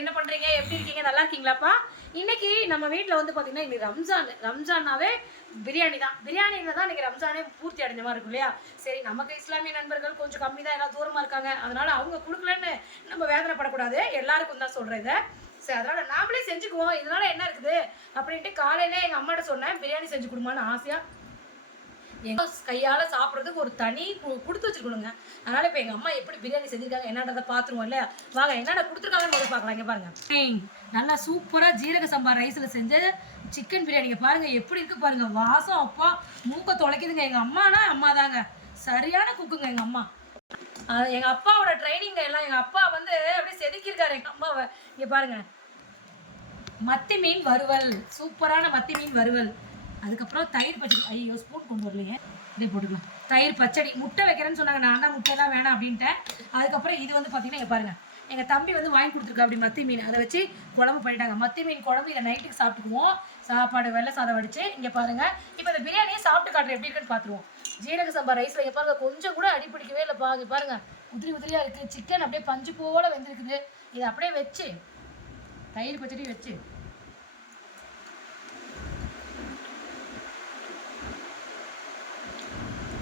என்ன பண்றீங்க? எப்படி இருக்கீங்க? நல்லா இருக்கீங்களாப்பா? இன்னைக்கு நம்ம வீட்டில் வந்து பார்த்தீங்கன்னா இன்னைக்கு ரம்ஜான்னாவே பிரியாணி தான். பிரியாணியில் தான் இன்னைக்கு ரம்ஜானே பூர்த்தி அடைஞ்ச மாதிரி இருக்கும் இல்லையா? சரி, நமக்கு இஸ்லாமிய நண்பர்கள் கொஞ்சம் கம்மி தான், எல்லாம் தூரமாக இருக்காங்க. அதனால அவங்க கொடுக்கலன்னு நம்ம வேதனைப்படக்கூடாது. எல்லாருக்கும் தான் சொல்கிறேன் இதை. சரி, அதனால நாமளே செஞ்சுக்குவோம். இதனால என்ன இருக்குது அப்படின்ட்டு காலையிலே எங்கள் அம்மாட்ட சொன்னேன், பிரியாணி செஞ்சு கொடுமான்னு ஆசையாக. எங்கள் கையால் சாப்பிட்றதுக்கு ஒரு தனி கொடுத்து வச்சுருக்கணுங்க. அதனால் இப்போ எங்கள் அம்மா எப்படி பிரியாணி செஞ்சுருக்காங்க என்னன்றதை பார்த்துருவோம் இல்லையா? வாங்க, என்னென்ன கொடுத்துருக்காங்கன்னு முதல்ல பார்க்கலாம். இங்கே பாருங்கள், நல்லா சூப்பராக ஜீரக சம்பா ரைஸில் செஞ்ச சிக்கன் பிரியாணிங்க பாருங்கள் எப்படி இருக்குது பாருங்கள். வாசம் அப்பா மூக்க தொலைக்குதுங்க. எங்கள் அம்மானா அம்மா தாங்க, சரியான குக்குங்க எங்கள் அம்மா. எங்கள் அப்பாவோட ட்ரைனிங் எல்லாம் எங்கள் அப்பா வந்து அப்படியே செதுக்கியிருக்காரு எங்கள் அம்மாவை. இங்கே பாருங்கள், மத்தி மீன் வறுவல், சூப்பரான மத்தி மீன் வறுவல். அதுக்கப்புறம் தயிர் பச்சடி. ஐயோ, ஸ்பூன் கொண்டு வரலையே, இதே போட்டுக்கலாம். தயிர் பச்சடி. முட்டை வைக்கிறேன்னு சொன்னாங்க, நான் தான் முட்டைலாம் வேணாம் அப்படின்ட்டேன். அதுக்கப்புறம் இது வந்து பார்த்தீங்கன்னா இங்கே பாருங்கள், எங்கள் தம்பி வந்து வாங்கி கொடுத்துருக்கா அப்படி மத்தி மீன். அதை வச்சு குழம்பு பண்ணிட்டாங்க. மத்தி மீன் குழம்பு இதை நைட்டுக்கு சாப்பிட்டுக்குவோம். சாப்பாடு வெள்ளை சாதம் வடிச்சு. இங்கே பாருங்கள், இப்போ இந்த பிரியாணியை சாப்பிட்டு காட்டுறேன் எப்படி இருக்குன்னு பார்த்துருவோம். ஜீரக சம்பா ரைஸில் இங்கே பாருங்கள், கொஞ்சம் கூட அடி பிடிக்கவே இல்லைப்பா. இங்கே பாருங்கள், உதிரி உதிரியாக இருக்குது. சிக்கன் அப்படியே பஞ்சு போல் வெந்திருக்குது. இதை அப்படியே வச்சு தயிர் பச்சடி வச்சு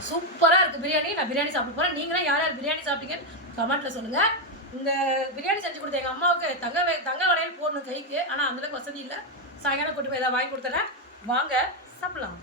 சூப்பராக இருக்குது பிரியாணி. நான் பிரியாணி சாப்பிட போகிறேன். நீங்களும் யார் யார் பிரியாணி சாப்பிட்டீங்கன்னு கமெண்ட்டில் சொல்லுங்கள். இந்த பிரியாணி செஞ்சு கொடுத்த எங்கள் அம்மாவுக்கு தங்க வளையல் போடணும் கைக்கு. ஆனால் அந்தளவுக்கு வசதி இல்லை. சாயங்காலம் கூட்டு போய் ஏதாவது வாங்கி கொடுத்துறேன். வாங்க சாப்பிடலாம்.